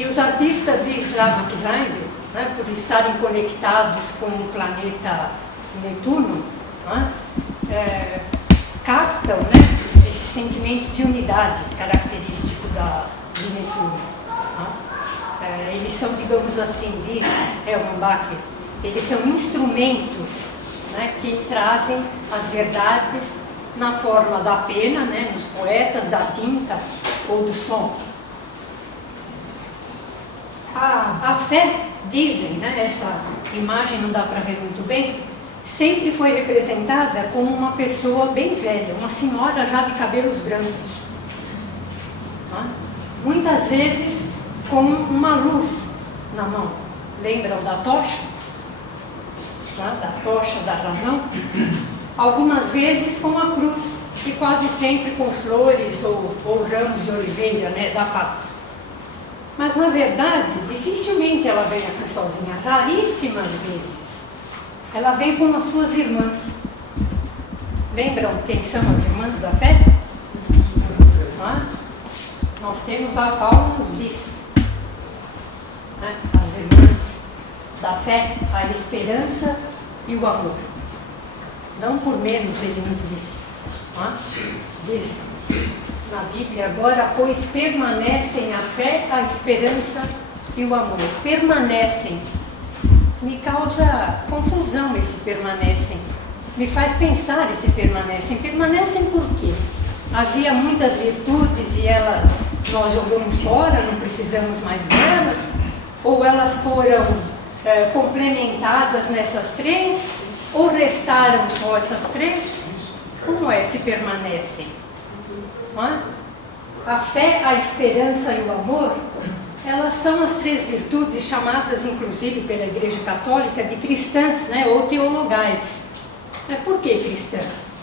E os artistas de Slavoj Žižek, né, por estarem conectados com o planeta Netuno, né, captam, né, esse sentimento de unidade característico de Netuno. Né. Eles são, digamos assim, diz Hermann Bacher, eles são instrumentos, né, que trazem as verdades na forma da pena, né, nos poetas, da tinta ou do som. A fé, dizem, né, essa imagem não dá para ver muito bem, sempre foi representada como uma pessoa bem velha, uma senhora já de cabelos brancos. Né? Muitas vezes com uma luz na mão. Lembram da tocha? Né? Da tocha da razão? Algumas vezes com a cruz, e quase sempre com flores ou ramos de oliveira, né, da paz. Mas, na verdade, dificilmente ela vem assim sozinha, raríssimas vezes. Ela vem com as suas irmãs. Lembram quem são as irmãs da fé? Nós temos, a Paulo nos diz, né, as irmãs da fé, a esperança e o amor. Não por menos ele nos diz. Diz na Bíblia agora, pois permanecem a fé, a esperança e o amor. Permanecem. Me causa confusão esse permanecem. Me faz pensar esse permanecem. Permanecem por quê? Havia muitas virtudes e nós jogamos fora, não precisamos mais delas? Ou elas foram complementadas nessas três? Ou restaram só essas três? Como é se permanecem? A fé, a esperança e o amor, elas são as três virtudes chamadas, inclusive, pela Igreja Católica de cristãs, né, ou teologais. Por que cristãs?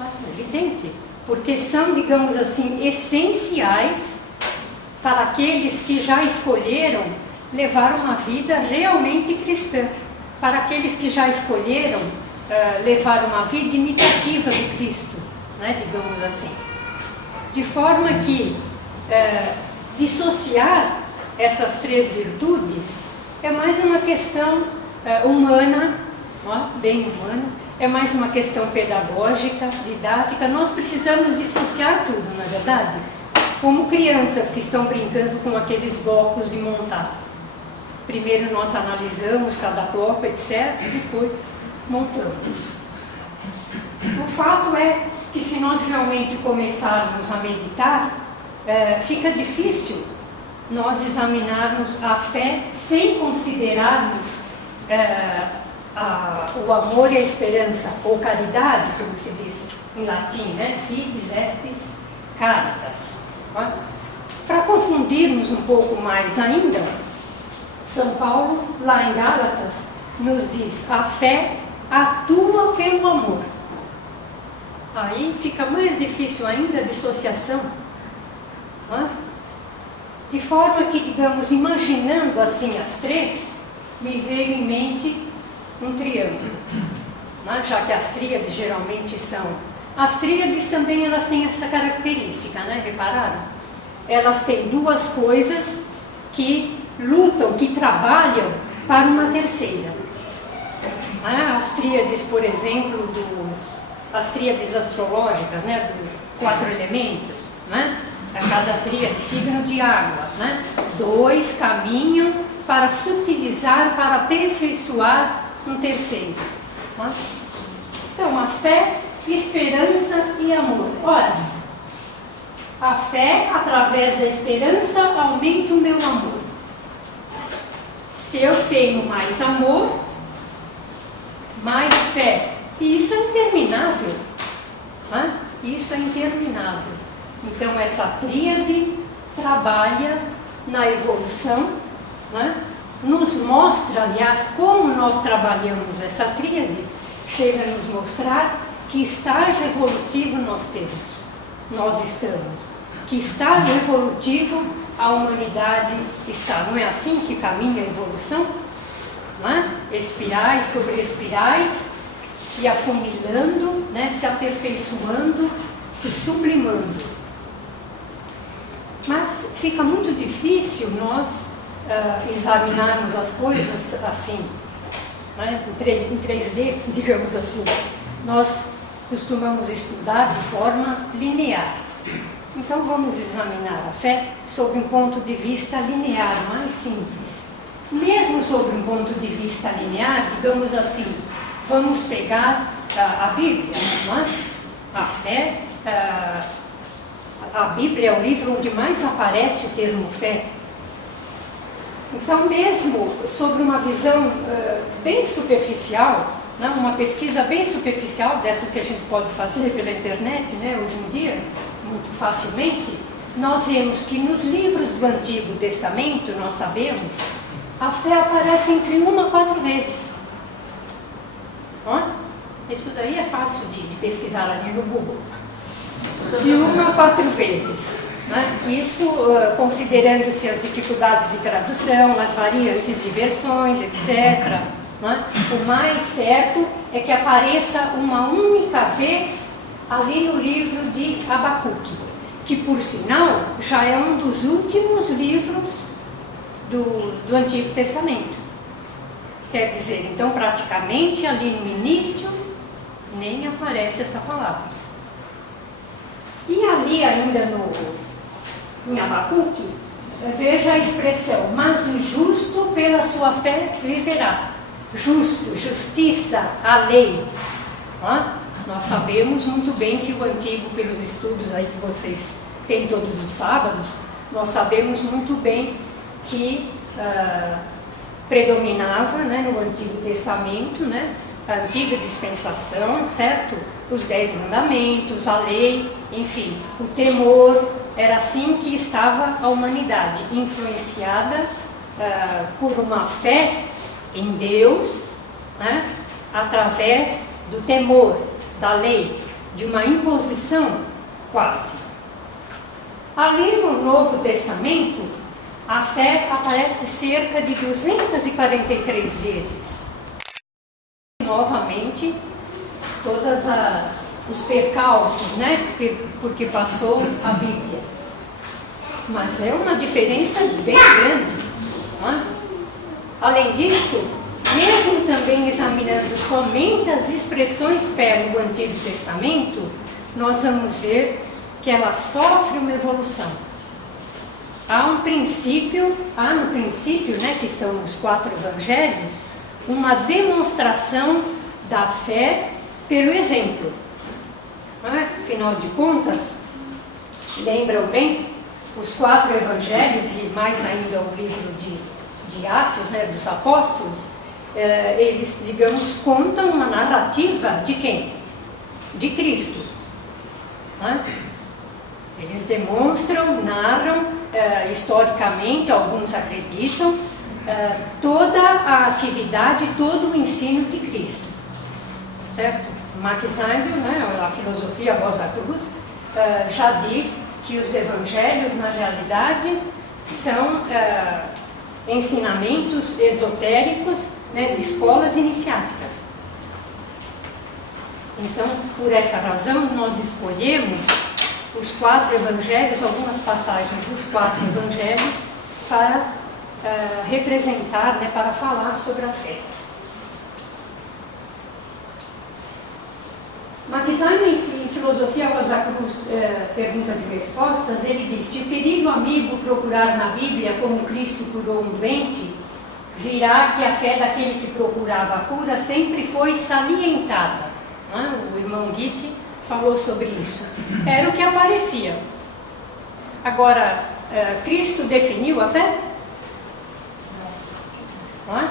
É evidente, porque são, digamos assim, essenciais para aqueles que já escolheram levar uma vida realmente cristã, para aqueles que já escolheram levar uma vida imitativa de Cristo, né, digamos assim. De forma que dissociar essas três virtudes é mais uma questão humana, bem humana, é mais uma questão pedagógica, didática. Nós precisamos dissociar tudo, não é verdade? Como crianças que estão brincando com aqueles blocos de montar. Primeiro nós analisamos cada bloco, etc., e depois montamos. O fato é que se nós realmente começarmos a meditar, fica difícil nós examinarmos a fé sem considerarmos o amor e a esperança, ou caridade, como se diz em latim, né? Fides, estis, caritas. Para confundirmos um pouco mais ainda, São Paulo, lá em Gálatas, nos diz: a fé atua pelo amor. Aí fica mais difícil ainda a dissociação. De forma que, digamos, imaginando assim as três, me veio em mente um triângulo. Já que as tríades geralmente são... As tríades também elas têm essa característica, né? Repararam? Elas têm duas coisas que lutam, que trabalham para uma terceira. As tríades, por exemplo, as tríades astrológicas, né, dos 4 elementos, né? A cada tríade, signo de água, né? 2 caminham para sutilizar, para aperfeiçoar um terceiro. Então, a fé, esperança e amor. Ora, a fé, através da esperança, aumenta o meu amor. Se eu tenho mais amor, mais fé. E isso é interminável. Isso é interminável. Então, essa tríade trabalha na evolução, nos mostra, aliás, como nós trabalhamos essa tríade, chega a nos mostrar que estágio evolutivo nós estamos, que estágio evolutivo a humanidade está. Não é assim que caminha a evolução? Espirais sobre espirais, se afunilando, se aperfeiçoando, se sublimando. Mas fica muito difícil nós examinarmos as coisas assim, né? Em 3D, digamos assim. Nós costumamos estudar de forma linear. Então vamos examinar a fé sob um ponto de vista linear, mais simples. Mesmo sob um ponto de vista linear, digamos assim, vamos pegar a Bíblia, não é? A fé, a Bíblia é o livro onde mais aparece o termo fé. Então, mesmo sobre uma visão bem superficial, né, uma pesquisa bem superficial, dessas que a gente pode fazer pela internet, né, hoje em dia, muito facilmente, nós vemos que nos livros do Antigo Testamento, nós sabemos, a fé aparece entre 1 a 4 vezes. Isso daí é fácil de pesquisar ali no Google. De 1 a 4 vezes. Né? Isso considerando-se as dificuldades de tradução, as variantes de versões, etc. Né? O mais certo é que apareça uma única vez ali no livro de Abacuque, que por sinal já é um dos últimos livros do Antigo Testamento. Quer dizer, então praticamente ali no início nem aparece essa palavra. E ali ainda em Abacuque, veja a expressão, mas o justo pela sua fé viverá. Justo, justiça, a lei. Nós sabemos muito bem que o Antigo, pelos estudos aí que vocês têm todos os sábados, nós sabemos muito bem que predominava, né, no Antigo Testamento, né, a antiga dispensação, certo? Os 10 mandamentos, a lei, enfim, o temor, era assim que estava a humanidade, influenciada por uma fé em Deus, né, através do temor, da lei, de uma imposição quase. Ali no Novo Testamento, a fé aparece cerca de 243 vezes. Novamente, todos os percalços, né, porque passou a Bíblia. Mas é uma diferença bem grande. Não é? Além disso, mesmo também examinando somente as expressões fé no Antigo Testamento, nós vamos ver que ela sofre uma evolução. Há no princípio, né, que são os 4 evangelhos, uma demonstração da fé pelo exemplo. Afinal de contas, lembram bem, os 4 evangelhos e mais ainda o livro de Atos, né, dos Apóstolos, eles, digamos, contam uma narrativa de quem? De Cristo. Eles demonstram, narram, historicamente, alguns acreditam, toda a atividade, todo o ensino de Cristo. Certo? Max Heindel, né, a filosofia Rosa Cruz, já diz que os evangelhos, na realidade, são ensinamentos esotéricos, né, de escolas iniciáticas. Então, por essa razão, nós escolhemos os 4 evangelhos, algumas passagens dos 4 evangelhos, para representar, né, para falar sobre a fé. Max Heindel, em Filosofia Rosa Cruz, Perguntas e Respostas, ele diz: se o querido amigo procurar na Bíblia como Cristo curou um doente, virá que a fé daquele que procurava a cura sempre foi salientada. O irmão Goethe falou sobre isso. Era o que aparecia. Agora, Cristo definiu a fé? Não.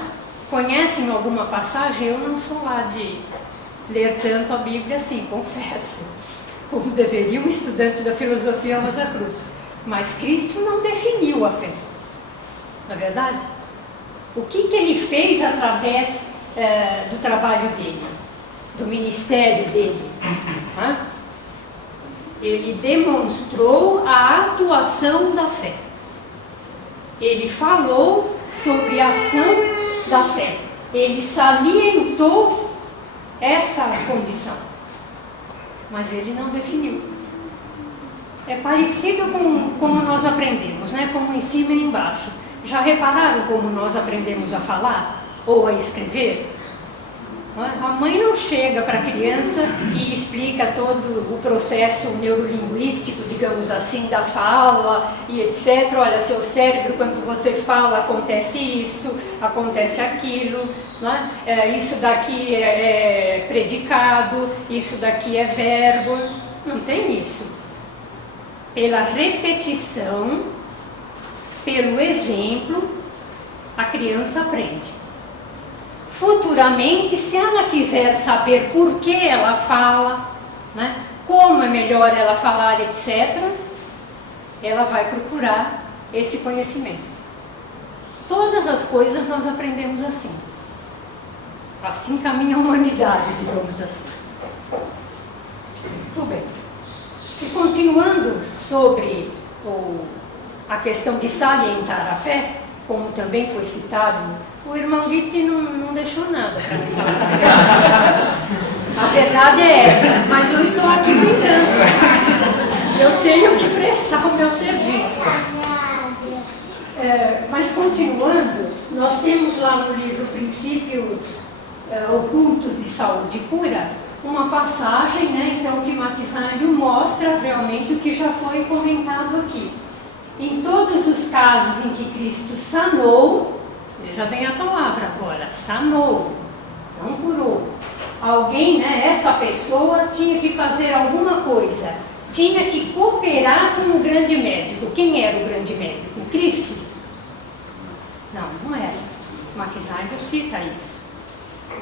Conhecem alguma passagem? Eu não sou lá de ler tanto a Bíblia assim, confesso, como deveria um estudante da filosofia Rosa Cruz. Mas Cristo não definiu a fé. Não é verdade? O que ele fez através do trabalho dele, do ministério dele? Ele demonstrou a atuação da fé. Ele falou sobre a ação da fé. Ele salientou essa condição. Mas ele não definiu. é parecido com como nós aprendemos, né? Como em cima e embaixo. Já repararam como nós aprendemos a falar ou a escrever? A mãe não chega para a criança e explica todo o processo neurolinguístico, digamos assim, da fala e etc. Olha, seu cérebro, quando você fala, acontece isso, acontece aquilo, né? Isso daqui é predicado, isso daqui é verbo. Não tem isso. Pela repetição, pelo exemplo, a criança aprende. Futuramente, se ela quiser saber por que ela fala, né, como é melhor ela falar, etc., ela vai procurar esse conhecimento. Todas as coisas nós aprendemos assim. Assim caminha a humanidade, digamos assim. Muito bem. E continuando sobre a questão de salientar a fé, como também foi citado, o irmão Dite não deixou nada para me falar. A verdade é essa, mas eu estou aqui tentando. Eu tenho que prestar o meu serviço. Mas continuando, nós temos lá no livro Princípios Ocultos de Saúde e Cura, uma passagem, né, então, que Maquisânio mostra realmente o que já foi comentado aqui. Em todos os casos em que Cristo sanou, veja bem a palavra agora, sanou, não curou. Alguém, né, essa pessoa tinha que fazer alguma coisa, tinha que cooperar com o grande médico. Quem era o grande médico? Cristo? Não era. Maquisânio cita isso.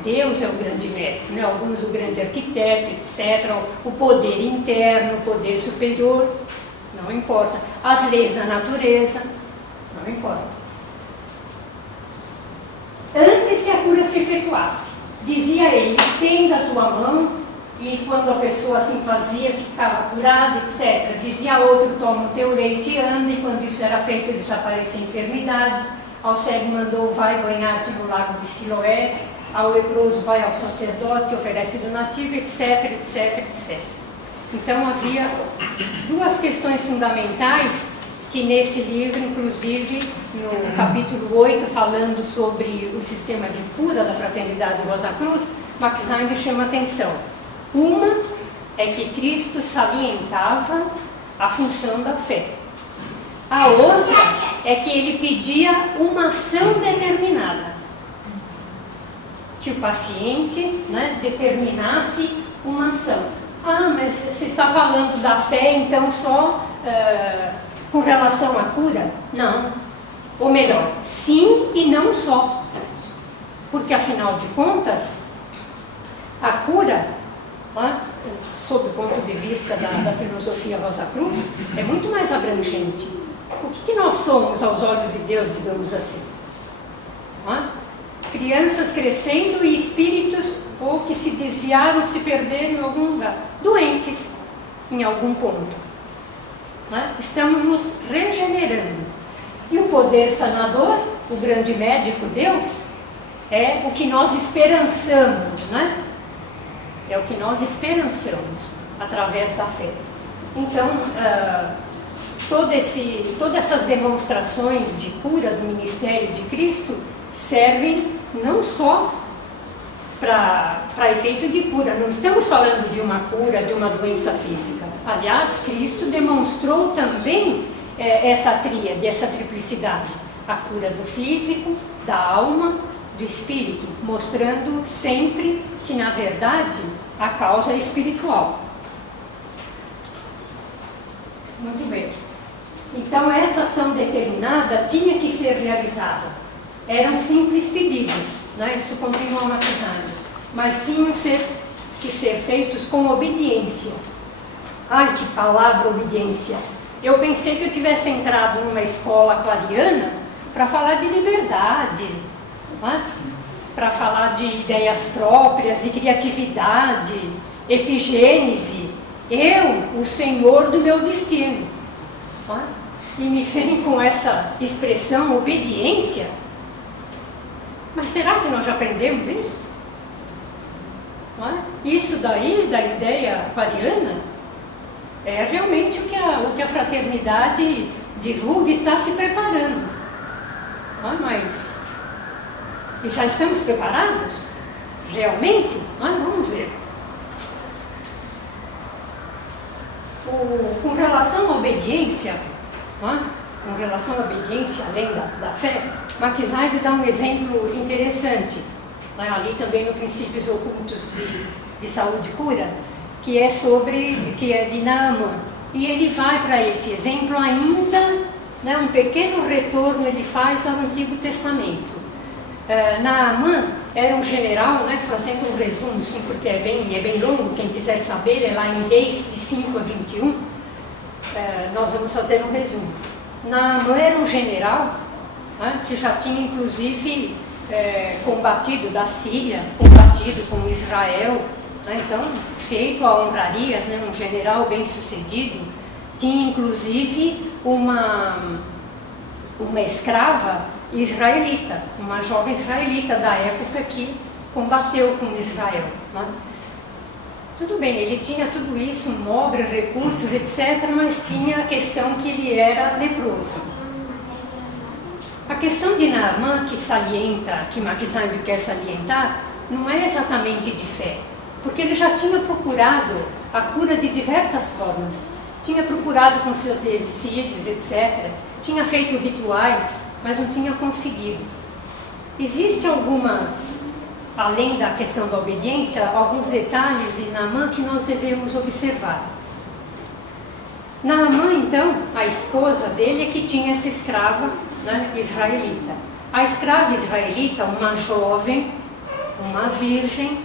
Deus é o grande médico, né? Alguns o grande arquiteto, etc. O poder interno, o poder superior, não importa. As leis da natureza, não importa. Antes que a cura se efetuasse, dizia ele, estenda a tua mão, e quando a pessoa assim fazia, ficava curada, etc. Dizia outro, toma o teu leite e anda, e quando isso era feito, desaparecia a enfermidade. Ao cego mandou, vai banhar-te no lago de Siloé. Ao leproso, vai ao sacerdote, oferece donativo, etc, etc, etc. Então havia duas questões fundamentais que nesse livro, inclusive no capítulo 8, falando sobre o sistema de cura da Fraternidade Rosa Cruz, Maquisânio chama atenção. Uma é que Cristo salientava a função da fé. A outra é que ele pedia uma ação determinada. Que o paciente, né, determinasse uma ação. Ah, mas você está falando da fé, então só com relação à cura? Não. Ou melhor, sim e não só. Porque, afinal de contas, a cura, né, sob o ponto de vista da filosofia Rosa Cruz, é muito mais abrangente. O que nós somos aos olhos de Deus, digamos assim? Né? Crianças crescendo e espíritos ou que se desviaram, se perderam em algum lugar, doentes em algum ponto, né? Estamos nos regenerando. E o poder sanador, o grande médico Deus, é o que nós esperançamos, né? É o que nós esperançamos através da fé. Então, todas essas demonstrações de cura do ministério de Cristo servem não só para efeito de cura, não estamos falando de uma cura, de uma doença física. Aliás, Cristo demonstrou também essa tríade, essa triplicidade, a cura do físico, da alma, do espírito, mostrando sempre que, na verdade, a causa é espiritual. Muito bem. Então, essa ação determinada tinha que ser realizada. Eram simples pedidos, né? Isso continua Maquisânio, mas tinham que ser feitos com obediência. Ai, que palavra obediência! Eu pensei que eu tivesse entrado numa escola clariana para falar de liberdade, né? Para falar de ideias próprias, de criatividade, epigênese. Eu, o senhor do meu destino. Né? E me vem com essa expressão obediência. Mas será que nós já aprendemos isso? Não é? Isso daí, da ideia aquariana, É realmente o que a fraternidade divulga, está se preparando. Mas já estamos preparados? Realmente? Vamos ver. Com relação à obediência, além da fé, Maquisardo dá um exemplo interessante, ali também no Princípios Ocultos de Saúde e Cura, que é de Naamã. E ele vai para esse exemplo ainda, um pequeno retorno ele faz ao Antigo Testamento. Naamã era um general, fazendo um resumo, sim, porque é bem longo, quem quiser saber, é lá em Reis de 5 a 21, nós vamos fazer um resumo. Naamã era um general que já tinha, inclusive, combatido da Síria, combatido com Israel, então, feito a honrarias, um general bem-sucedido. Tinha, inclusive, uma escrava israelita, uma jovem israelita da época que combateu com Israel. Tudo bem, ele tinha tudo isso, nobre, recursos, etc., mas tinha a questão que ele era leproso. A questão de Naamã, que Maquisardo quer salientar, não é exatamente de fé, porque ele já tinha procurado a cura de diversas formas. Tinha procurado com seus desídios, etc., tinha feito rituais, mas não tinha conseguido. Existem além da questão da obediência, alguns detalhes de Naamã que nós devemos observar. Naamã, então, a esposa dele é que tinha essa escrava israelita. A escrava israelita, uma jovem, uma virgem,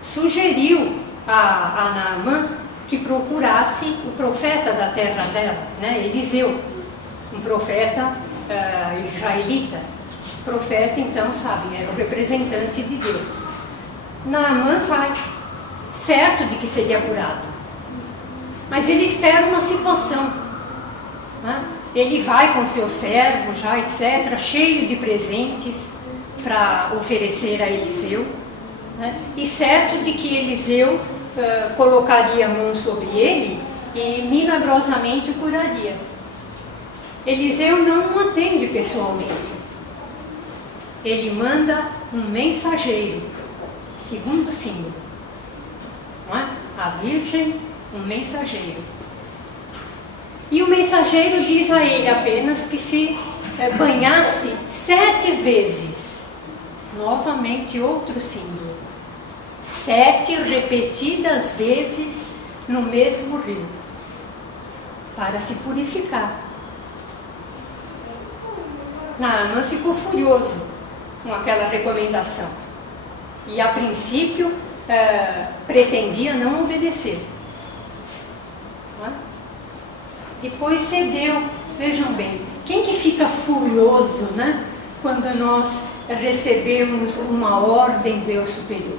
sugeriu a Naamã que procurasse o profeta da terra dela, Eliseu, um profeta israelita. Profeta, então, sabem, era o representante de Deus. Naamã vai, certo de que seria curado, mas ele espera uma situação. Ele vai com seu servo, etc., cheio de presentes para oferecer a Eliseu, e certo de que Eliseu colocaria a mão sobre ele e milagrosamente o curaria. Eliseu não o atende pessoalmente. Ele manda um mensageiro, segundo símbolo. A virgem, um mensageiro. E o mensageiro diz a ele apenas que se banhasse 7 vezes. Novamente outro símbolo. 7 repetidas vezes no mesmo rio, para se purificar. Naamã ficou furioso com aquela recomendação e, a princípio, pretendia não obedecer. Depois cedeu. Vejam bem, quem que fica furioso, quando nós recebemos uma ordem do eu superior?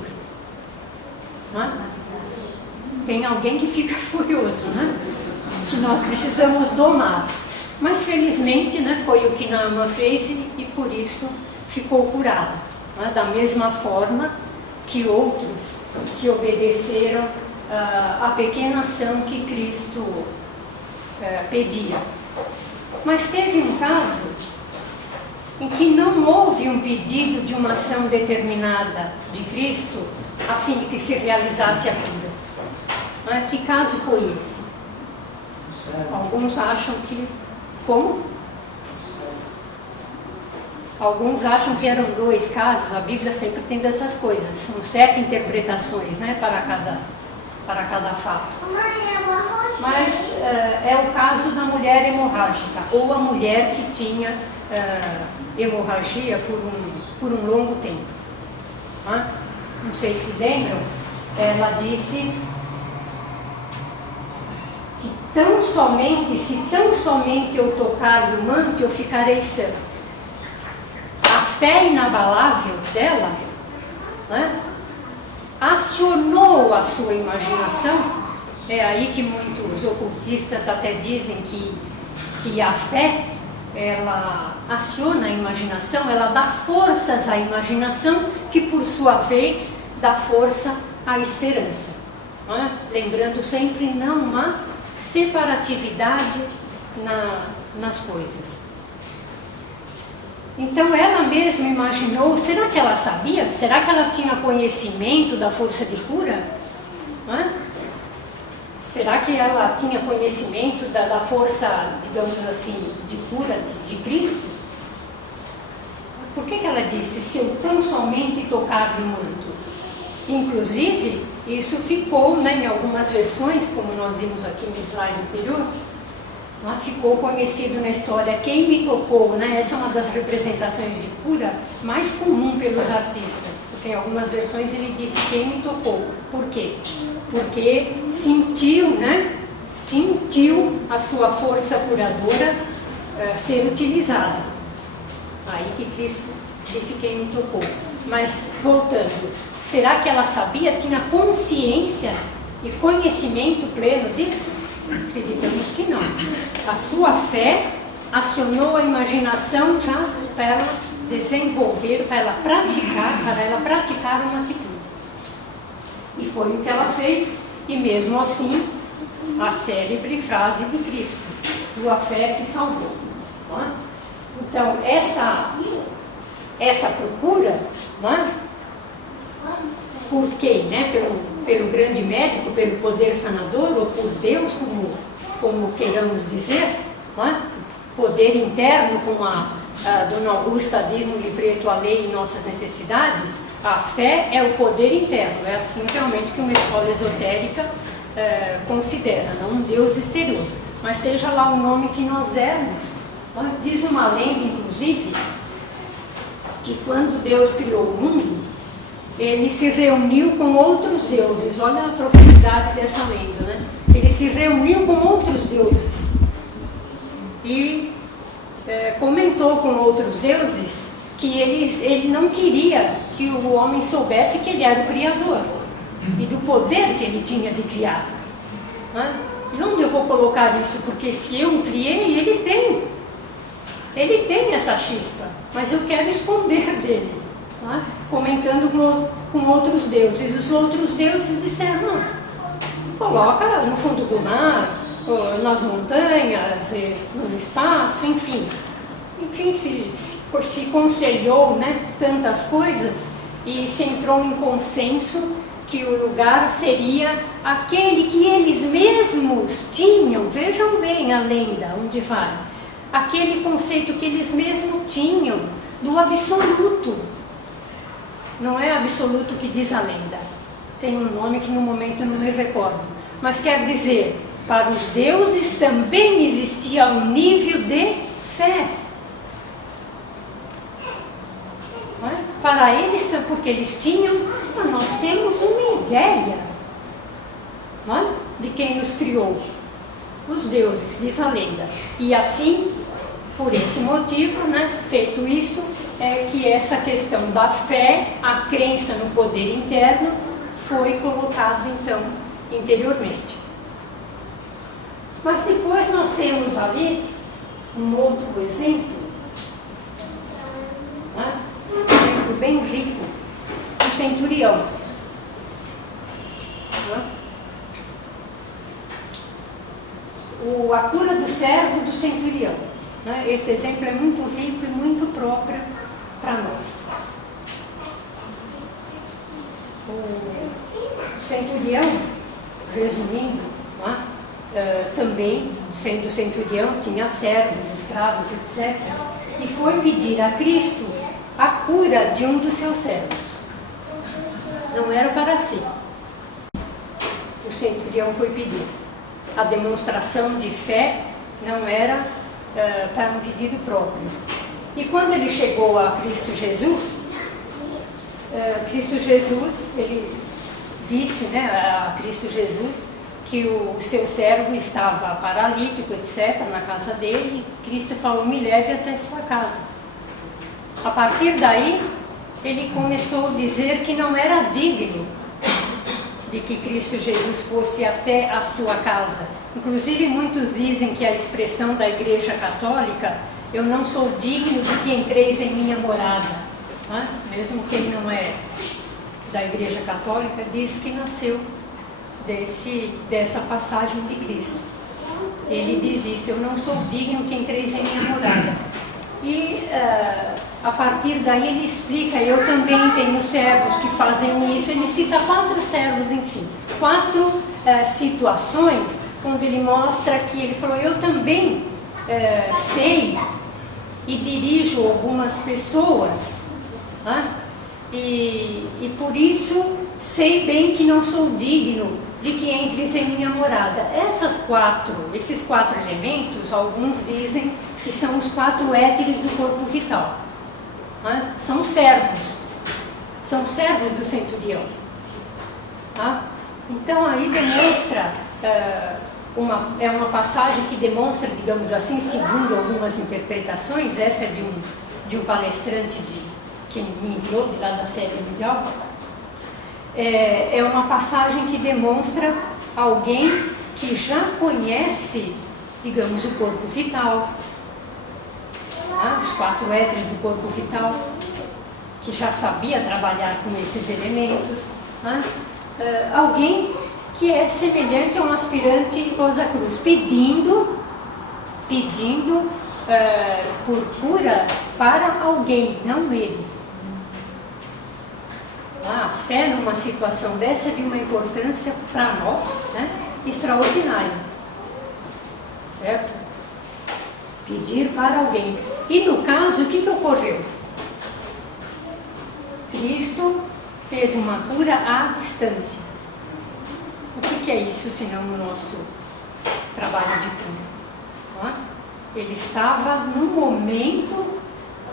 Tem alguém que fica furioso, que nós precisamos domar. Mas felizmente foi o que Naamã fez e por isso ficou curado. Da mesma forma que outros que obedeceram a pequena ação que Cristo pedia. Mas teve um caso em que não houve um pedido de uma ação determinada de Cristo a fim de que se realizasse a cura. Que caso foi esse? Alguns acham que... Como? Alguns acham que eram 2 casos. A Bíblia sempre tem dessas coisas. São 7 interpretações, para cada fato. Mas é o caso da mulher hemorrágica, ou a mulher que tinha hemorragia por um longo tempo. Não sei se lembram, ela disse que se tão somente eu tocar no manto, eu ficarei sã. A fé inabalável dela acionou a sua imaginação. É aí que muitos ocultistas até dizem que a fé, ela aciona a imaginação, ela dá forças à imaginação, que por sua vez dá força à esperança. não é? Lembrando sempre não há separatividade nas coisas. Então ela mesma imaginou, será que ela sabia? Será que ela tinha conhecimento da força de cura? Não é? Será que ela tinha conhecimento da força, digamos assim, de cura de Cristo? Por que ela disse, se eu tão somente tocar no manto? Inclusive, isso ficou, né, em algumas versões, como nós vimos aqui no slide anterior, ficou conhecido na história, quem me tocou, né? Essa é uma das representações de cura mais comum pelos artistas, porque em algumas versões ele disse quem me tocou. Por quê? Porque sentiu, né? Sentiu a sua força curadora ser utilizada. Aí que Cristo disse quem me tocou. Mas, voltando, será que ela sabia, tinha consciência e conhecimento pleno disso? Acreditamos que não. A sua fé acionou a imaginação já para ela desenvolver, para ela praticar uma atitude. E foi o que ela fez, e mesmo assim, a célebre frase de Cristo, tua fé te salvou. Não é? Então, essa procura, não é? Por quem? Né? Pelo grande médico, pelo poder sanador, ou por Deus, como queiramos dizer, não é? Poder interno, como a Dona Augusta diz no livreto A Lei e Nossas Necessidades, a fé é o poder interno, é assim realmente que uma escola esotérica considera, não um Deus exterior. Mas seja lá o nome que nós dermos, não é? Diz uma lenda, inclusive, que quando Deus criou o mundo, ele se reuniu com outros deuses. Olha a profundidade dessa lenda, né? Ele se reuniu com outros deuses e comentou com outros deuses que ele não queria que o homem soubesse que ele era o Criador e do poder que ele tinha de criar. Né? E onde eu vou colocar isso? Porque se eu o criei, ele tem essa chispa, mas eu quero esconder dele. Né? Comentando com outros deuses. Os outros deuses disseram, não, coloca no fundo do mar, nas montanhas, no espaço, enfim. Enfim, se conselhou, né, tantas coisas e se entrou em consenso que o lugar seria aquele que eles mesmos tinham. Vejam bem a lenda, onde vai. Aquele conceito que eles mesmos tinham do absoluto. Não é absoluto que diz a lenda. Tem um nome que no momento eu não me recordo. Mas quer dizer, para os deuses também existia um nível de fé. Não é? Para eles, porque eles tinham, nós temos uma ideia, não é? De quem nos criou. Os deuses, diz a lenda. E assim, por esse motivo, né, feito isso, é que essa questão da fé, a crença no poder interno, foi colocada então interiormente. Mas depois nós temos ali um outro exemplo, né? Um exemplo bem rico, do centurião. Né? A cura do servo do centurião. Né? Esse exemplo é muito rico e muito próprio para nós. O centurião, resumindo, né? Também, sendo centurião, tinha servos, escravos, etc. E foi pedir a Cristo a cura de um dos seus servos. Não era para si. O centurião foi pedir. A demonstração de fé não era para um pedido próprio. E quando ele chegou a Cristo Jesus, ele disse, né, a Cristo Jesus que o seu servo estava paralítico, etc., na casa dele, e Cristo falou, me leve até a sua casa. A partir daí, ele começou a dizer que não era digno de que Cristo Jesus fosse até a sua casa. Inclusive, muitos dizem que a expressão da Igreja Católica, eu não sou digno de que entreis em minha morada. Né? Mesmo quem não é da Igreja Católica, diz que nasceu dessa passagem de Cristo. Ele diz isso: eu não sou digno que entreis em minha morada. E a partir daí ele explica: eu também tenho servos que fazem isso. Ele cita 4 servos, enfim, 4 situações onde ele mostra que ele falou: eu também sei e dirijo algumas pessoas, né? E por isso sei bem que não sou digno de que entres em minha morada. Esses quatro elementos, alguns dizem que são os 4 éteres do corpo vital, né? São servos do centurião, tá? Então aí demonstra, é uma passagem que demonstra, digamos assim, segundo algumas interpretações, essa é de um palestrante que me enviou de lá da série mundial, é uma passagem que demonstra alguém que já conhece, digamos, o corpo vital, tá? Os 4 éteres do corpo vital, que já sabia trabalhar com esses elementos, tá? Alguém que é semelhante a um aspirante Rosa Cruz, pedindo por cura para alguém, não ele. A fé numa situação dessa é de uma importância para nós, né, extraordinária, certo? Pedir para alguém. E no caso, o que ocorreu? Cristo fez uma cura à distância. O que é isso, senão o nosso trabalho de cura? Ele estava, no momento,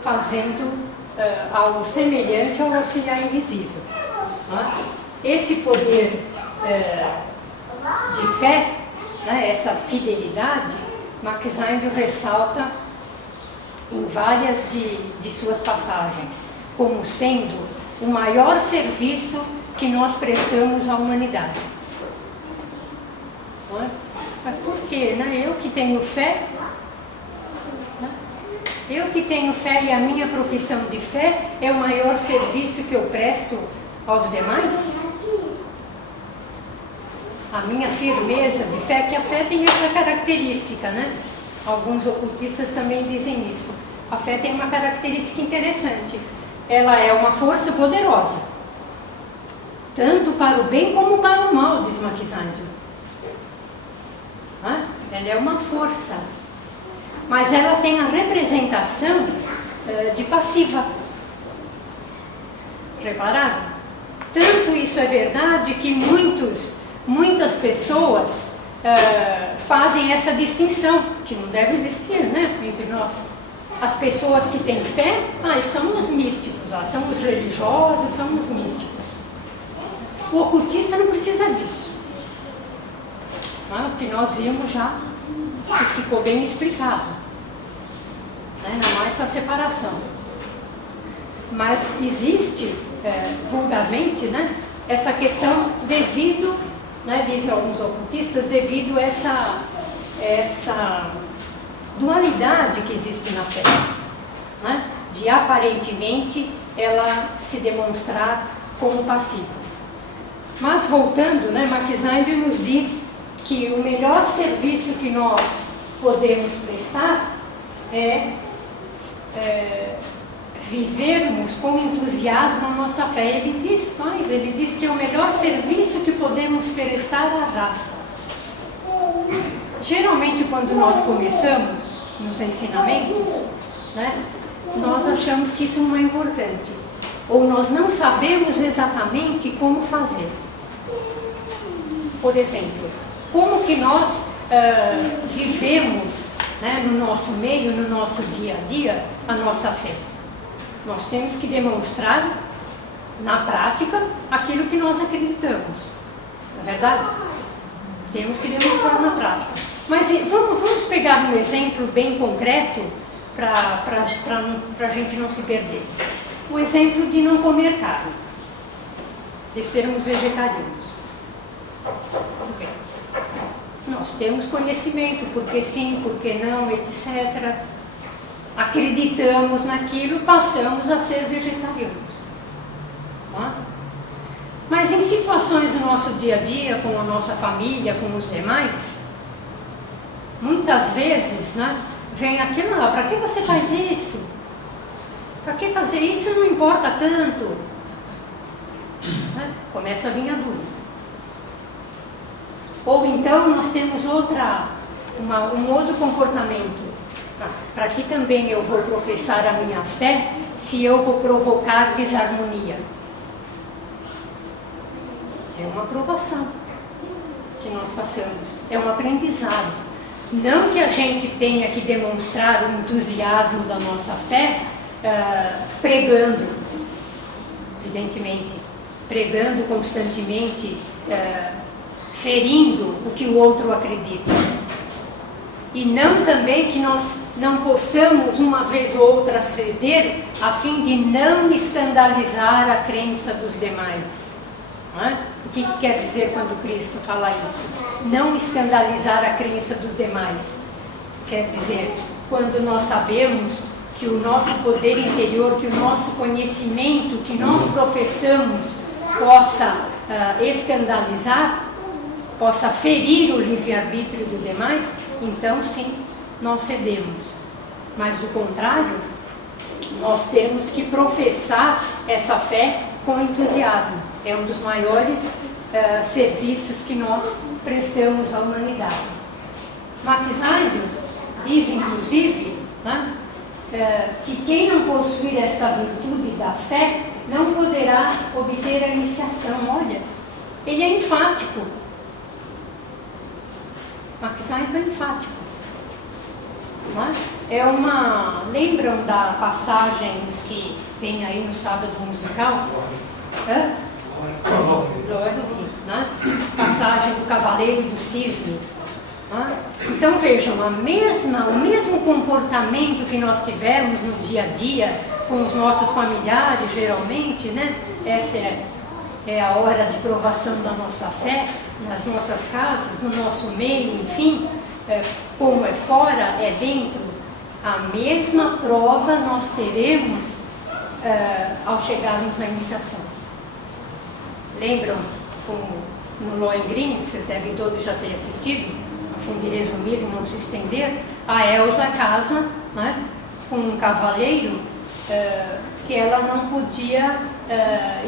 fazendo algo semelhante ao auxiliar invisível. Esse poder de fé, né, essa fidelidade, Max Heindel ressalta em várias de suas passagens, como sendo o maior serviço que nós prestamos à humanidade. Mas por quê? Né? Eu que tenho fé, e a minha profissão de fé é o maior serviço que eu presto aos demais? A minha firmeza de fé, que a fé tem essa característica, né? Alguns ocultistas também dizem isso. A fé tem uma característica interessante. Ela é uma força poderosa, tanto para o bem como para o mal, diz Max Heindel. Ela é uma força, mas ela tem a representação de passiva. Repararam? Tanto isso é verdade que muitas pessoas fazem essa distinção, que não deve existir, né, entre nós. As pessoas que têm fé, são os místicos, são os religiosos, são os místicos. O ocultista não precisa disso. O que nós vimos já, que ficou bem explicado, né? Não há essa separação. Mas existe, vulgarmente, né, essa questão devido, né, dizem alguns ocultistas, devido a essa dualidade que existe na fé, né, de aparentemente ela se demonstrar como passiva. Mas voltando, né, Max Heindel nos diz que o melhor serviço que nós podemos prestar é vivermos com entusiasmo a nossa fé. Ele diz que é o melhor serviço que podemos prestar à raça. Geralmente, quando nós começamos nos ensinamentos, né, nós achamos que isso não é importante, ou nós não sabemos exatamente como fazer. Por exemplo, como que nós vivemos, né, no nosso meio, no nosso dia a dia, a nossa fé? Nós temos que demonstrar na prática aquilo que nós acreditamos, não é verdade? Temos que demonstrar na prática. Mas vamos pegar um exemplo bem concreto para a gente não se perder. O exemplo de não comer carne, de sermos vegetarianos. Tudo bem. Nós temos conhecimento, porque sim, porque não, etc. Acreditamos naquilo, passamos a ser vegetarianos. Tá? Mas em situações do nosso dia a dia, com a nossa família, com os demais, muitas vezes, né, vem aquilo lá, para que você faz isso? Para que fazer isso não importa tanto? Né? Começa a vir a dúvida. Ou então nós temos um outro comportamento. Para que também eu vou professar a minha fé se eu vou provocar desarmonia? É uma provação que nós passamos, é um aprendizado. Não que a gente tenha que demonstrar o entusiasmo da nossa fé pregando, evidentemente, pregando constantemente, ferindo o que o outro acredita. E não também que nós não possamos uma vez ou outra ceder a fim de não escandalizar a crença dos demais. Não é? O que quer dizer quando Cristo fala isso? Não escandalizar a crença dos demais. Quer dizer, quando nós sabemos que o nosso poder interior, que o nosso conhecimento que nós professamos possa escandalizar, possa ferir o livre-arbítrio dos demais, então sim, nós cedemos. Mas do contrário, nós temos que professar essa fé com entusiasmo. É um dos maiores serviços que nós prestamos à humanidade. Max Heidel diz, inclusive, né, que quem não possuir esta virtude da fé não poderá obter a iniciação. Olha, ele é enfático. Max Heidel é enfático. Lembram da passagem que tem aí no sábado musical? Passagem do Cavaleiro e do Cisne. Então vejam, o mesmo comportamento que nós tivemos no dia a dia com os nossos familiares, geralmente, né? Essa é a hora de provação da nossa fé, nas nossas casas, no nosso meio, enfim, como é fora, é dentro. A mesma prova nós teremos ao chegarmos na iniciação. Lembram, no Lohengrin, vocês devem todos já ter assistido, a fim de resumir e não se estender, a Elsa casa, né, com um cavaleiro que ela não podia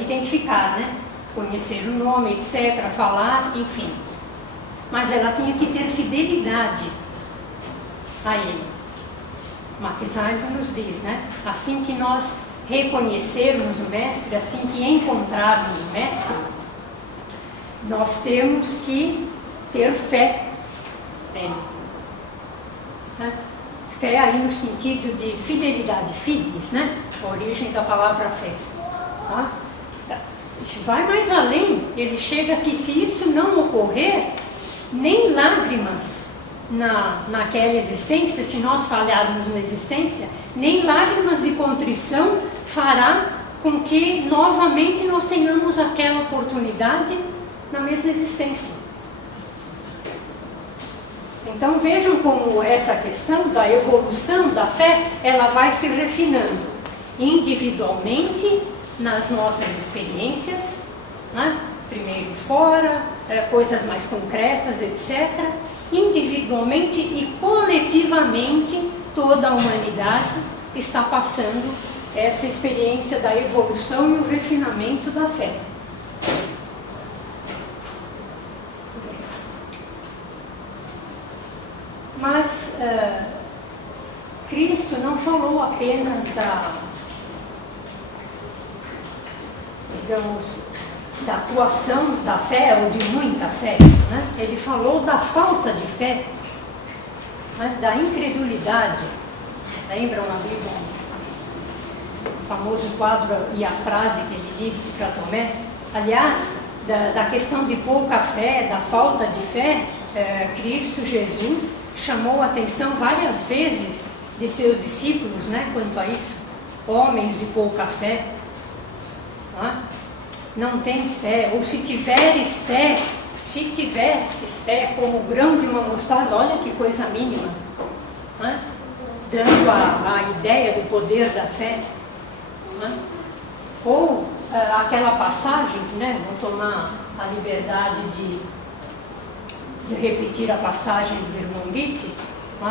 identificar, né, conhecer o nome, etc., falar, enfim. Mas ela tinha que ter fidelidade a ele. Max Heidel nos diz, né, assim que nós reconhecermos o Mestre, assim que encontrarmos o Mestre, nós temos que ter fé nele. Fé aí no sentido de fidelidade, fides, né? A origem da palavra fé. Tá? Vai mais além, ele chega que se isso não ocorrer, nem lágrimas naquela existência, se nós falharmos na existência, nem lágrimas de contrição fará com que novamente nós tenhamos aquela oportunidade na mesma existência. Então vejam como essa questão da evolução da fé, ela vai se refinando individualmente nas nossas experiências, né? Primeiro fora, coisas mais concretas, etc. Individualmente e coletivamente, toda a humanidade está passando essa experiência da evolução e o refinamento da fé. Mas Cristo não falou apenas da atuação da fé ou de muita fé, né? Ele falou da falta de fé, né? Da incredulidade. Lembram ali o famoso quadro e a frase que ele disse para Tomé? Aliás, da questão de pouca fé, da falta de fé, Cristo Jesus chamou a atenção várias vezes de seus discípulos, né, quanto a isso. Homens de pouca fé, não tens fé, ou se tivesses fé como o grão de uma mostarda, olha que coisa mínima, né, dando a ideia do poder da fé, né, ou aquela passagem, né? Vou tomar a liberdade de repetir a passagem do irmão Goethe,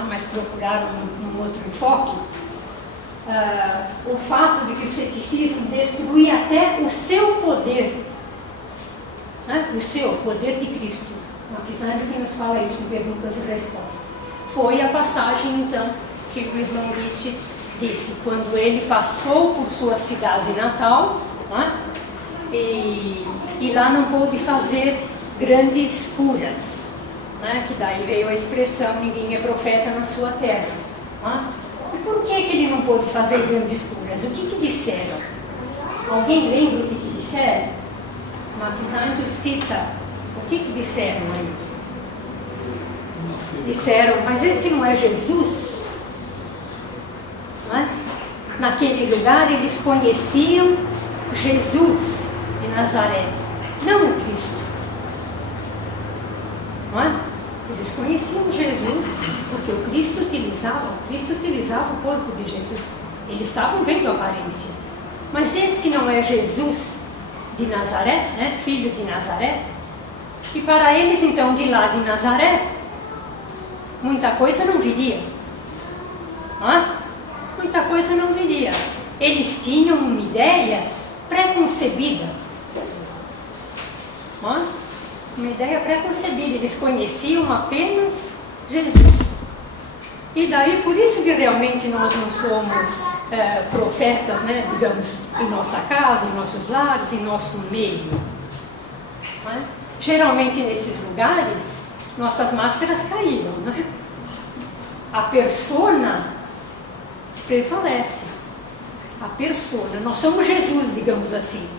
mas procurar um outro enfoque. O fato de que o ceticismo destrui até o seu poder, né? O poder de Cristo. Marquisânio que nos fala isso em Perguntas e Respostas. Foi a passagem, então, que o irmão Goethe disse, quando ele passou por sua cidade natal, né? E lá não pôde fazer grandes curas, né? Que daí veio a expressão, ninguém é profeta na sua terra. Né? E por que ele não pôde fazer grandes curas? O que disseram? Alguém lembra o que disseram? Marquisânio cita, o que disseram aí? Disseram, mas este não é Jesus? Não é? Naquele lugar eles conheciam Jesus de Nazaré, não o Cristo. Não é? Eles conheciam Jesus porque o Cristo utilizava o corpo de Jesus. Eles estavam vendo a aparência. Mas este não é Jesus de Nazaré, né? Filho de Nazaré? E para eles, então, de lá de Nazaré, muita coisa não viria. Não é? Muita coisa não viria. Eles tinham uma ideia pré-concebida. Não é? Uma ideia pré-concebida. Eles conheciam apenas Jesus. E daí, por isso que realmente nós não somos profetas, né? Digamos, em nossa casa, em nossos lares, em nosso meio. Não é? Geralmente nesses lugares, nossas máscaras caíram, né? A persona prevalece. A persona. Nós somos Jesus, digamos assim.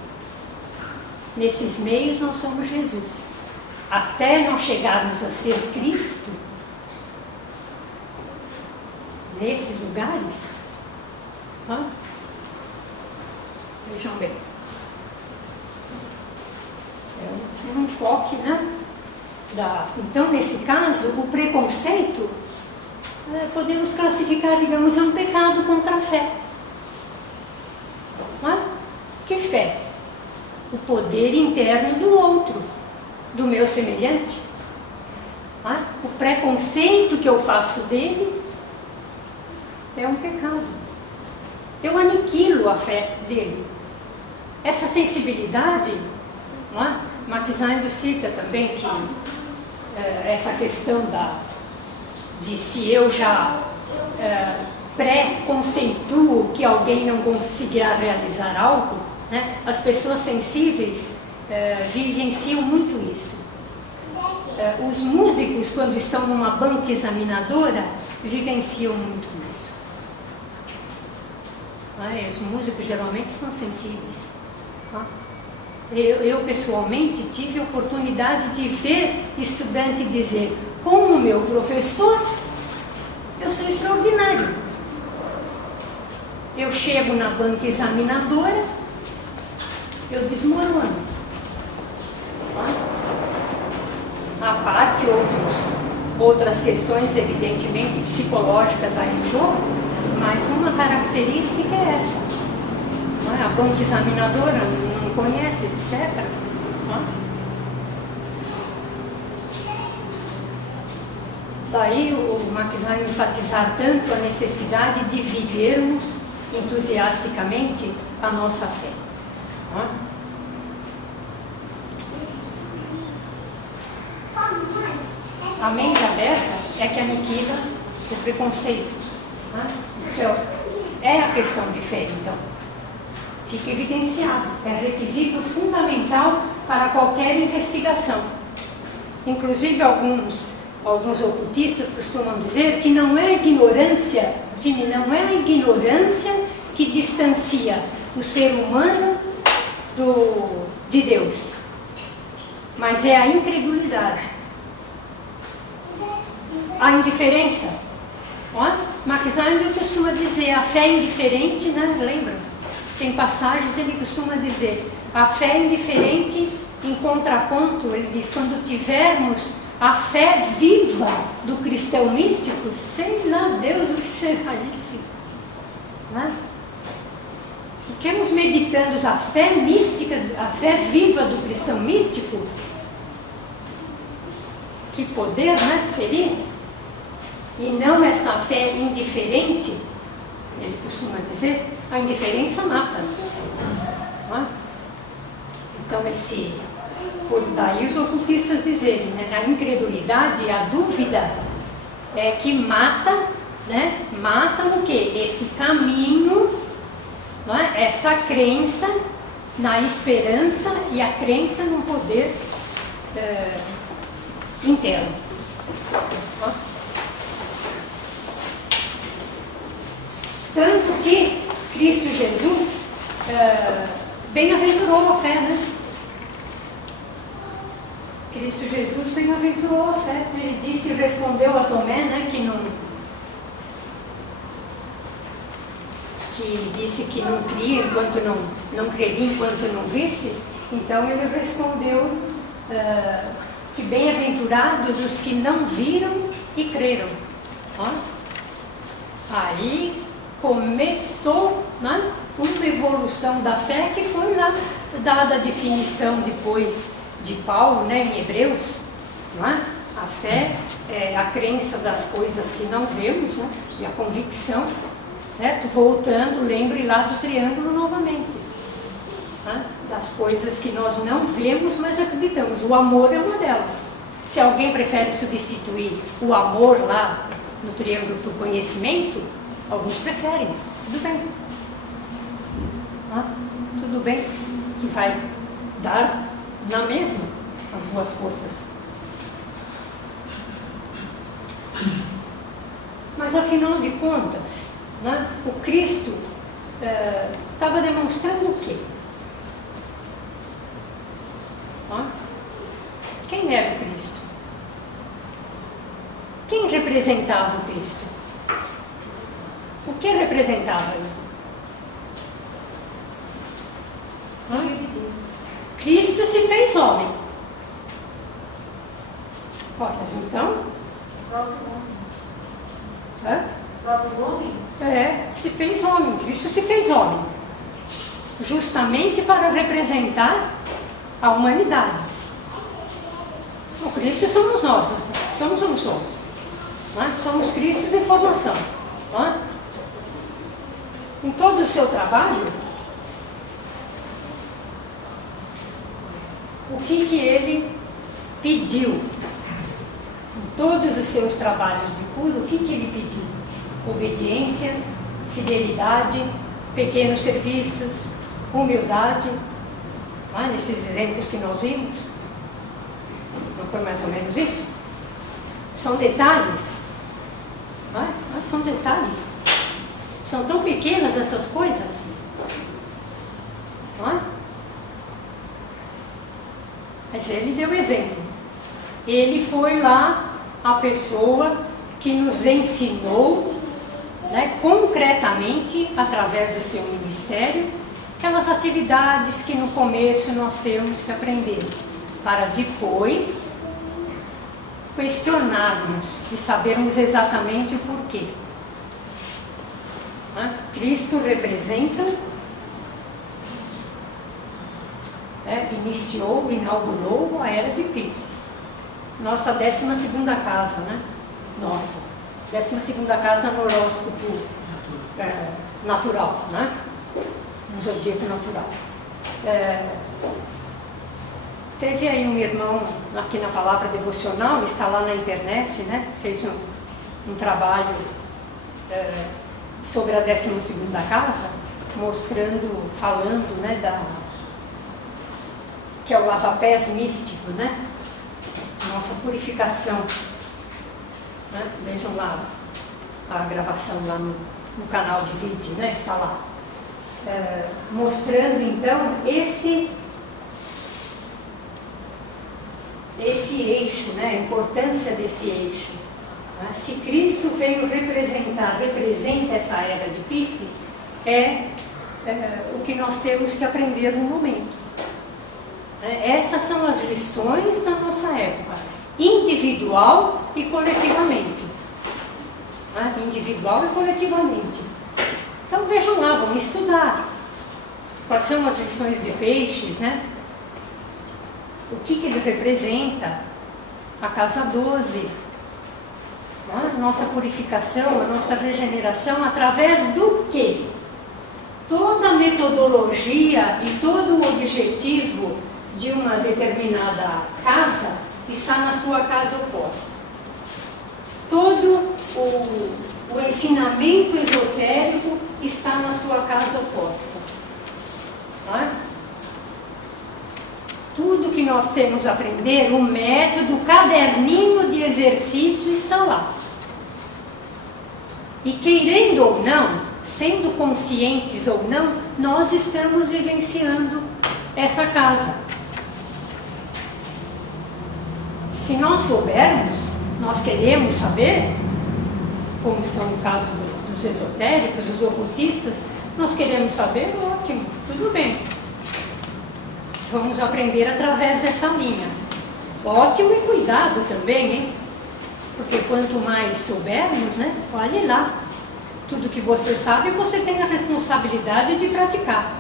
Nesses meios nós somos Jesus. Até nós chegarmos a ser Cristo, nesses lugares, vejam bem. É um enfoque, né? Então, nesse caso, o preconceito podemos classificar, digamos, é um pecado contra a fé. Não é? Que fé? O poder interno do outro, do meu semelhante. Não é? O preconceito que eu faço dele é um pecado. Eu aniquilo a fé dele. Essa sensibilidade, não é? Marquisânio cita também que essa questão de se eu já pré-conceituo que alguém não conseguirá realizar algo, né? As pessoas sensíveis vivenciam muito isso. Os músicos, quando estão numa banca examinadora, vivenciam muito isso. Os músicos geralmente são sensíveis. Eu pessoalmente tive a oportunidade de ver estudante dizer, como meu professor, eu sou extraordinário. Eu chego na banca examinadora, eu desmorono. A parte outras questões, evidentemente, psicológicas aí no jogo, mas uma característica é essa. A banca examinadora não conhece, etc. Daí o Marquisânio enfatizar tanto a necessidade de vivermos entusiasticamente a nossa fé. A mente aberta é que aniquila o preconceito. Então, é a questão de fé, então. Fica evidenciado. É requisito fundamental para qualquer investigação. Inclusive, alguns ocultistas costumam dizer que não é a ignorância, não é a ignorância que distancia o ser humano de Deus, mas é a incredulidade, a indiferença. Marquisânio costuma dizer a fé indiferente, né? Lembram? Tem passagens, ele costuma dizer a fé indiferente, em contraponto, ele diz, quando tivermos a fé viva do cristão místico, sei lá Deus o que será isso, né? Fiquemos meditando a fé mística, a fé viva do cristão místico. Que poder, né, seria? E não esta fé indiferente, ele costuma dizer, a indiferença mata. Não é? Então, daí os ocultistas dizerem, né, a incredulidade, a dúvida é que mata, né, matam o quê? Esse caminho, não é? Essa crença na esperança e a crença no poder interno. Não é? Tanto que Cristo Jesus bem-aventurou a fé, né? Cristo Jesus bem-aventurou a fé. Ele disse, respondeu a Tomé, né, que disse que não cria enquanto não creria enquanto não visse. Então ele respondeu que bem-aventurados os que não viram e creram. Ó. Aí começou, né, uma evolução da fé que foi lá dada a definição depois de Paulo, né, em Hebreus, não é? A fé é a crença das coisas que não vemos, né, e a convicção, certo? Voltando, lembre lá do triângulo novamente, né, das coisas que nós não vemos, mas acreditamos. O amor é uma delas. Se alguém prefere substituir o amor lá no triângulo por conhecimento, alguns preferem, tudo bem. Tudo bem que vai dar na mesma as duas forças. Mas afinal de contas, né, o Cristo estava demonstrando o quê? Quem era o Cristo? Quem representava o Cristo? O que representava ele? Cristo se fez homem. Olha, então. O próprio homem. O próprio homem? Se fez homem. Cristo se fez homem. Justamente para representar a humanidade. O Cristo somos nós. Somos ou não somos? Não é? Somos Cristos em formação. Não é? Em todo o seu trabalho, o que ele pediu? Em todos os seus trabalhos de cura, o que ele pediu? Obediência, fidelidade, pequenos serviços, humildade. Não é? Nesses exemplos que nós vimos, não foi mais ou menos isso? São detalhes. Não é? Mas são detalhes. São tão pequenas essas coisas. Não é? Mas ele deu exemplo. Ele foi lá a pessoa que nos ensinou, né, concretamente, através do seu ministério, aquelas atividades que no começo nós temos que aprender, para depois questionarmos e sabermos exatamente o porquê. Cristo representa, iniciou, inaugurou a era de Píxis. Nossa 12ª casa, né? Nossa 12ª casa no horóscopo natural, né? No zodíaco natural. Teve aí um irmão aqui na Palavra Devocional, está lá na internet, né? Fez um trabalho sobre a 12ª casa, mostrando, falando, né, que é o lava-pés místico, né? Nossa purificação. Né? Vejam lá a gravação lá no canal de vídeo, né? Está lá. Mostrando então esse eixo, né? A importância desse eixo. Se Cristo veio representa essa era de Píxis, o que nós temos que aprender no momento. Essas são as lições da nossa época, individual e coletivamente. Individual e coletivamente. Então vejam lá, vamos estudar. quais são as lições de Peixes, né? O que ele representa? A casa 12. A nossa purificação, a nossa regeneração, através do quê? Toda a metodologia e todo o objetivo de uma determinada casa está na sua casa oposta. Todo o ensinamento esotérico está na sua casa oposta. Não é? Tudo que nós temos a aprender, o método, o caderninho de exercício está lá. E querendo ou não, sendo conscientes ou não, nós estamos vivenciando essa casa. Se nós soubermos, nós queremos saber, como são no caso dos esotéricos, dos ocultistas, nós queremos saber, ótimo, tudo bem. Vamos aprender através dessa linha. Ótimo e cuidado também, hein? Porque quanto mais soubermos, né? Olhe lá. Tudo que você sabe, você tem a responsabilidade de praticar.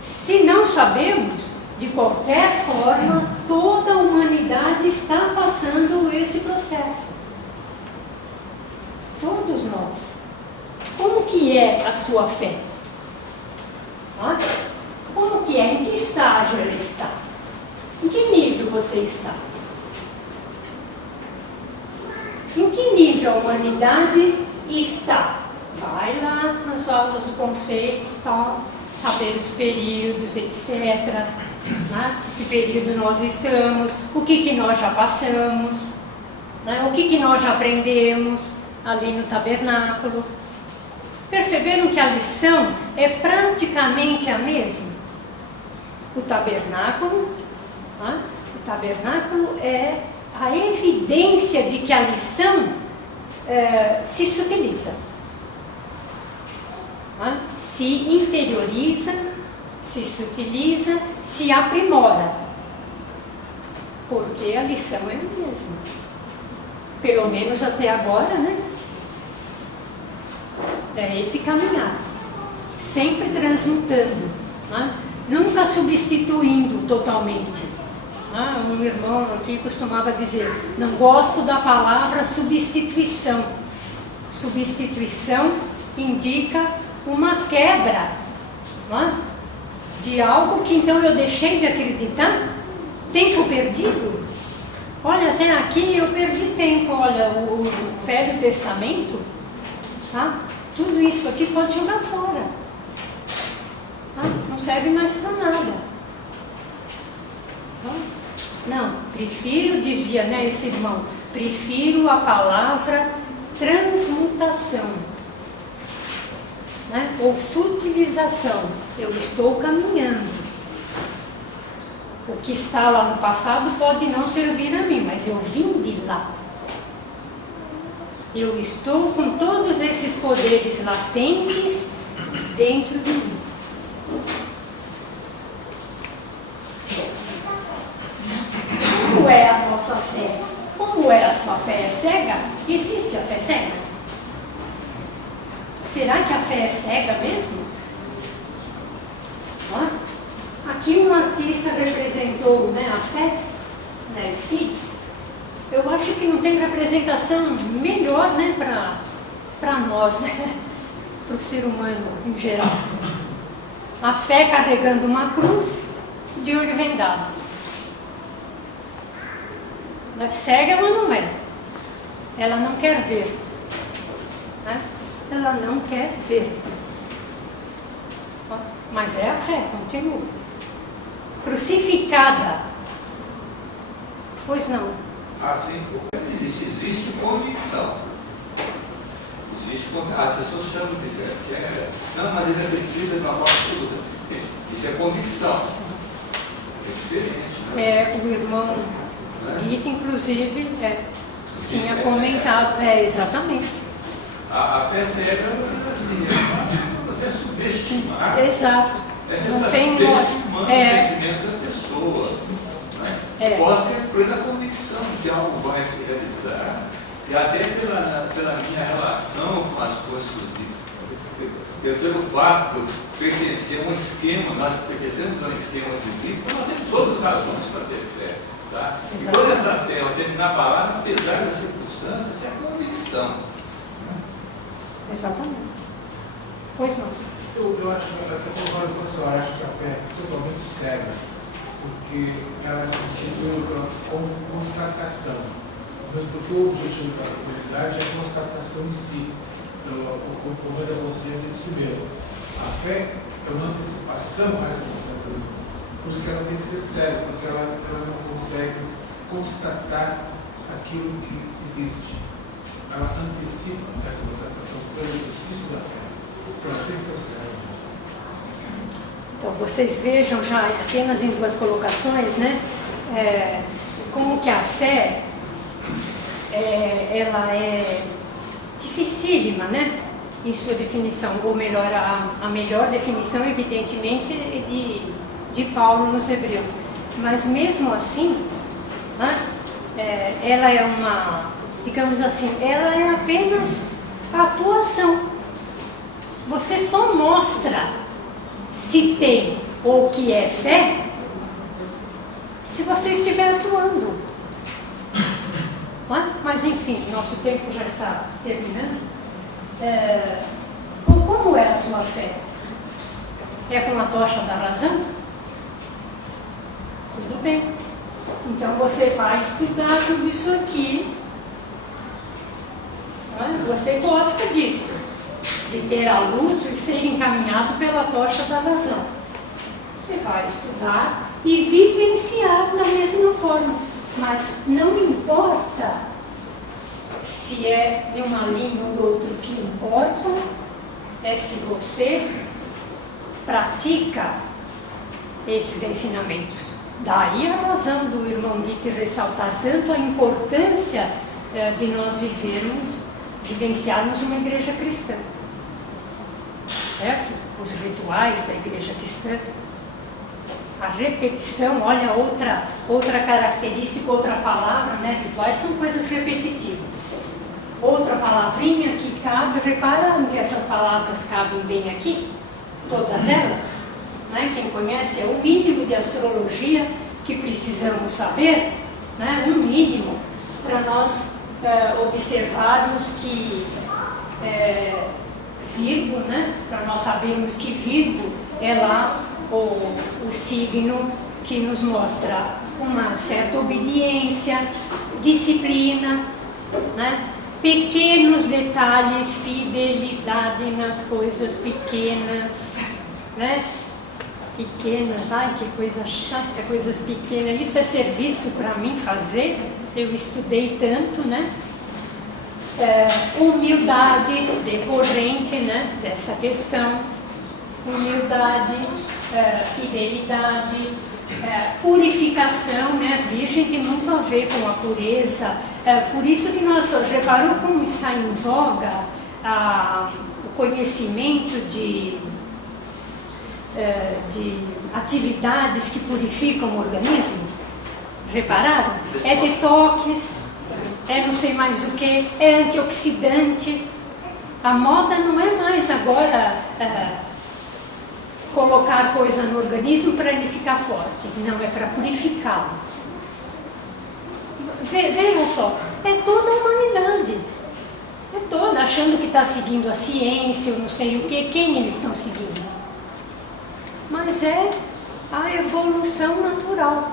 Se não sabemos, de qualquer forma, toda a humanidade está passando esse processo. Todos nós. Como que é a sua fé? Como que é? Em que estágio ela está? Em que nível você está? Em que nível a humanidade está? Vai lá nas aulas do conceito, tal, saber os períodos, etc. Né? Que período nós estamos, o que nós já passamos, né? O que nós já aprendemos ali no tabernáculo. Perceberam que a lição é praticamente a mesma? O tabernáculo é a evidência de que a lição se sutiliza, se interioriza, se sutiliza, se aprimora, porque a lição é a mesma, pelo menos até agora, né? É esse caminhar, sempre transmutando, né? Nunca substituindo totalmente. Um irmão aqui costumava dizer, não gosto da palavra substituição. Substituição indica uma quebra, de algo que então eu deixei de acreditar. Tempo perdido. Olha, até aqui eu perdi tempo. Olha, o Velho Testamento, tudo isso aqui pode jogar fora. Não serve mais para nada. Não, prefiro, dizia, né, esse irmão, prefiro a palavra transmutação, né, ou sutilização. Eu estou caminhando. O que está lá no passado pode não servir a mim, mas eu vim de lá. Eu estou com todos esses poderes latentes dentro de mim. Como é a nossa fé? Como é a sua fé? É cega? Existe a fé cega? Será que a fé é cega mesmo? Aqui um artista representou, né, a fé, né, Fitz. Eu acho que não tem representação melhor, né, para nós, né, para o ser humano em geral. A fé carregando uma cruz de olho vendado. É cega, mas não é. Ela não quer ver. Né? Ela não quer ver. Mas é a fé, continua. Crucificada. Pois não. Assim, existe convicção. As pessoas chamam de fé cega. Não, mas ele acredita de uma forma absoluta. Isso é convicção. É diferente. Né? O irmão Guito, inclusive, tinha comentado. Exatamente. A fé cega é assim, você é subestimar. Exato. Você está subestimando o sentimento da pessoa. Né? Posso ter plena convicção de que algo vai se realizar, e até pela minha relação com as forças porque pelo fato de pertencer a um esquema, nós pertencemos a um esquema de vida, então nós temos todas as razões para ter fé. Tá? E toda essa fé, ela tem na palavra, apesar das circunstâncias, isso é convicção. Exatamente. Pois não. Eu acho, até concordo com a senhora, acho que a fé é totalmente cega, porque ela se institui como constatação. Mas porque o objetivo da comunidade é a constatação em si, como da consciência de si mesmo. A fé é uma antecipação a essa constatação. Por isso que ela tem que ser cega, porque ela não consegue constatar aquilo que existe. Ela antecipa essa constatação pelo exercício da fé. Então ela tem que ser cega. Então, vocês vejam já apenas em duas colocações, né? Como que a fé, ela é dificílima, né? Em sua definição, ou melhor, a melhor definição, evidentemente, é de Paulo nos Hebreus. Mas mesmo assim, né? Ela é uma, digamos assim, ela é apenas a atuação. Você só mostra se tem ou que é fé se você estiver atuando. Mas enfim, nosso tempo já está terminando. Como é a sua fé? É com a tocha da razão? Tudo bem. Então você vai estudar tudo isso aqui. Você gosta disso, de ter a luz e ser encaminhado pela tocha da razão. Você vai estudar e vivenciar da mesma forma. Mas não importa se é de uma língua ou outra, o que importa é se você pratica esses ensinamentos. Daí a razão do irmão Dieter ressaltar tanto a importância de nós vivenciarmos uma igreja cristã. Certo? Os rituais da igreja cristã. A repetição, olha outra característica, outra palavra, né? Rituais são coisas repetitivas. Outra palavrinha que cabe, repararam que essas palavras cabem bem aqui? Todas elas? Né? Quem conhece, é o mínimo de astrologia que precisamos saber, né? Um mínimo para nós observarmos que Virgo, né? Para nós sabermos que Virgo é lá o signo que nos mostra uma certa obediência, disciplina, né? Pequenos detalhes, fidelidade nas coisas pequenas, né? Pequenas, ai que coisa chata, coisas pequenas, isso é serviço para mim fazer, eu estudei tanto, né? Humildade decorrente, né, dessa questão, humildade, fidelidade, purificação, né? Virgem tem muito a ver com a pureza, por isso que nós reparou como está em voga o conhecimento de atividades que purificam o organismo. Repararam? É detox, é não sei mais o que, é antioxidante. A moda não é mais agora colocar coisa no organismo para ele ficar forte, não, é para purificá-lo. Vejam só, é toda a humanidade, é toda, achando que está seguindo a ciência, ou não sei o que, quem eles estão seguindo? Mas é a evolução natural.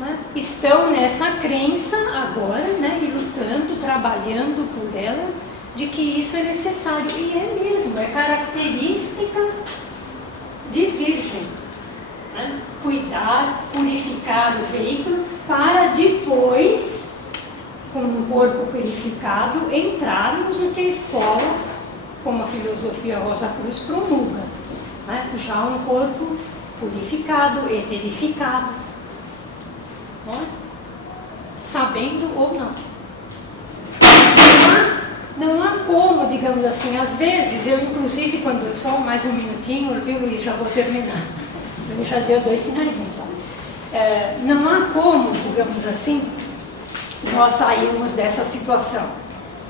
Né? Estão nessa crença agora, né, e lutando, trabalhando por ela, de que isso é necessário. E é mesmo, é característica de virgem. Né? Cuidar, purificar o veículo, para depois, com o corpo purificado, entrarmos no que a escola, como a filosofia Rosa Cruz promulga. Né? Já um corpo purificado, eterificado. Sabendo ou não. Não há como, digamos assim, às vezes, eu inclusive, quando só mais um minutinho, viu, Luiz, já vou terminar. Ele já deu 2 sinaizinhos. Não há como, digamos assim, nós sairmos dessa situação.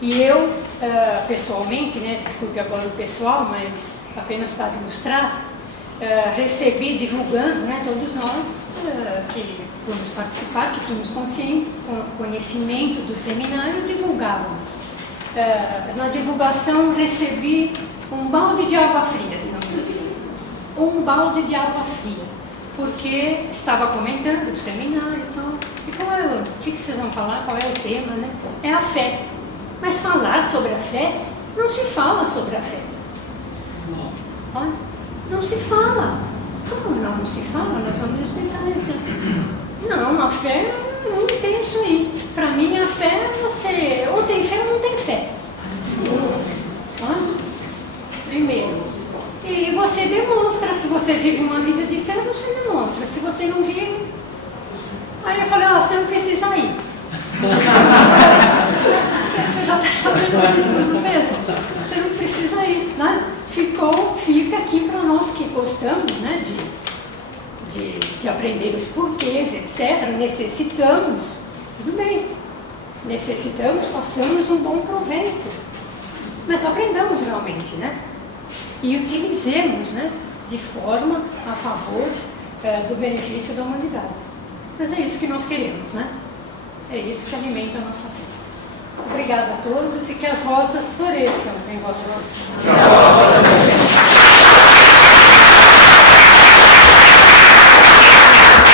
E eu pessoalmente, né, desculpe agora o pessoal, mas apenas para ilustrar, recebi divulgando, né, todos nós que fomos participar, que tínhamos conhecimento do seminário, divulgávamos. Na divulgação recebi um balde de água fria, digamos assim. Um balde de água fria, porque estava comentando do seminário e tal. E o que vocês vão falar? Qual é o tema, né? É a fé. Mas falar sobre a fé, não se fala sobre a fé. Olha, não se fala. Como não se fala? Nós vamos explicar isso. Não, a fé, não tem isso aí. Para mim, a fé é você ou tem fé ou não tem fé. Primeiro. E você demonstra, se você vive uma vida de fé, você demonstra. Se você não vive... Aí eu falei, você não precisa ir. Você já está fazendo tudo mesmo. Você não precisa ir, né? Fica aqui para nós que gostamos, né, de aprender os porquês, etc. Necessitamos, tudo bem. Necessitamos, façamos um bom proveito. Mas aprendamos realmente, né? E utilizemos, né, de forma a favor do benefício da humanidade. Mas é isso que nós queremos, né? É isso que alimenta a nossa fé. Obrigada a todos e que as rosas floresçam em vossos olhos.